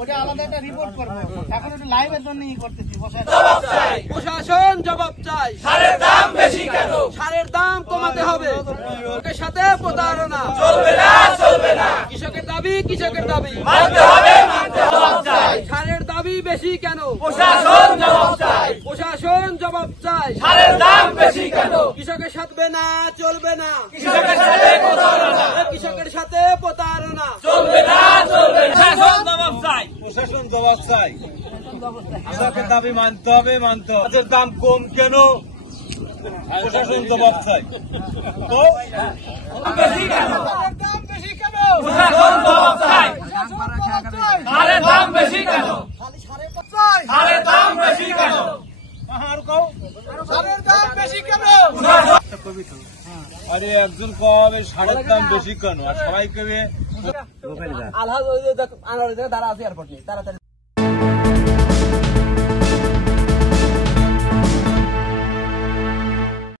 ওটা আলাদা একটা রিপোর্ট করবো, এখন একটু লাইভের জন্য করতেছি। প্রশাসন জবাব চাই, সারের দাম বেশি কেন? সারের দাম কমাতে হবে, কৃষকের সাথে প্রতারণা চলবে না, চলবে না। কৃষকের দাবি, কৃষকের দাবি মানতে হবে, মানতে হবে। সারের দাবি বেশি কেন? প্রশাসন জবাব চাই, প্রশাসন জবাব চাই। সারের দাম বেশি কেন? কৃষকের সাথে না, চলবে না। কৃষকের সাথে প্রতারণা, কৃষকের সাথে প্রতারণা চলবে না, চলবে না। প্রশাসন জবাব চাই, প্রশাসন জবাব চাই। কৃষকের দাবি মানতে হবে, মানতে হবে। মাছের দাম কম কেন? প্রশাসন জবাব চাই। তো বেশি কেন? দাম বেশি কেন? প্রশাসন জবাব চাই। সারের দাম বেশি কেন? সারের দাম বেশি কেন? সারের দাম বেশি কেন? আরে একজন কবে সারের দাম বেশি কেন, আর সবাই কবে আলহাজ দাঁড়া আছে এয়ারপোর্টে তাড়াতাড়ি